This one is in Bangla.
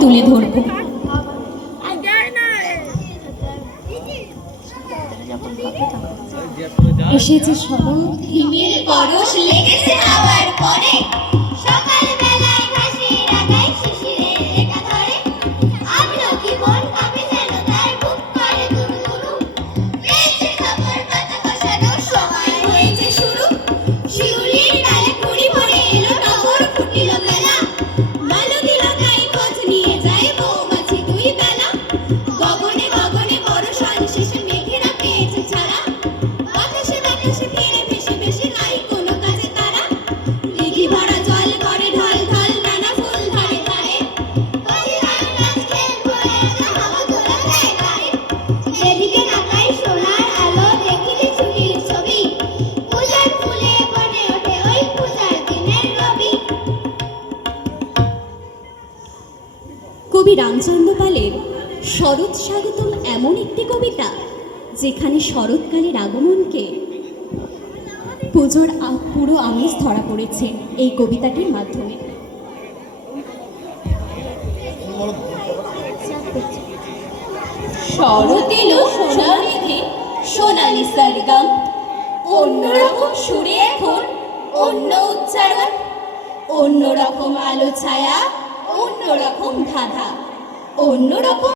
তুলে ধরব। এসেছে শরৎ, হিমের পরশ লেগেছে হাওয়ার পরে, সকাল বেলায় ঘাসের আগায় শিশিরের রেখা ধরে, আমলকি মন কাঁপে যেন তার বুক করে দুরুদুরু, পেয়েছে খবর পাতা খসানোর সময় হয়েছে শুরু, শিউলির ডালে কুড়ি ভরে এলো টগর ফুটিল মেলা, মালো দিল গায়ে খোঁজ নিয়ে যায় মৌমাছি দুই বেলা, গগনে গগনে বর্ষণ শেষে মেঘেরা পেয়েছে ছাড়া, বাতাসে বাতাসে ফিরে ভেসে ভেসে নাই কোনো কাজে তারা, দিঘি ভরা জল করে ঢল ঢল নানা ফুল ধারে ধারে, বাজে গান নাচ খেল ভরে আছে হাওয়া তোলা গায়ে গায়ে, যেদিকে তাকাই সোনার আলো দেখিতে ছুটির ছবি, পূজার ফুলে বনে ওঠে ওই পূজার দিনের রবি। কবি রামচন্দ্র পালের শরৎ স্বাগতম এমন একটি কবিতা যেখানে শরৎকালের আগমনকে পুজোর পুরো আমেজ ধরা পড়েছে এই কবিতাটির মাধ্যমে। শরৎ এলো সোনার মেঘে সোনালি সরগম, অন্যরকম সুরে এখন অন্য উচ্চারণ, অন্যরকম আলো ছায়া, অন্যরকম ধাঁধা, অন্যরকম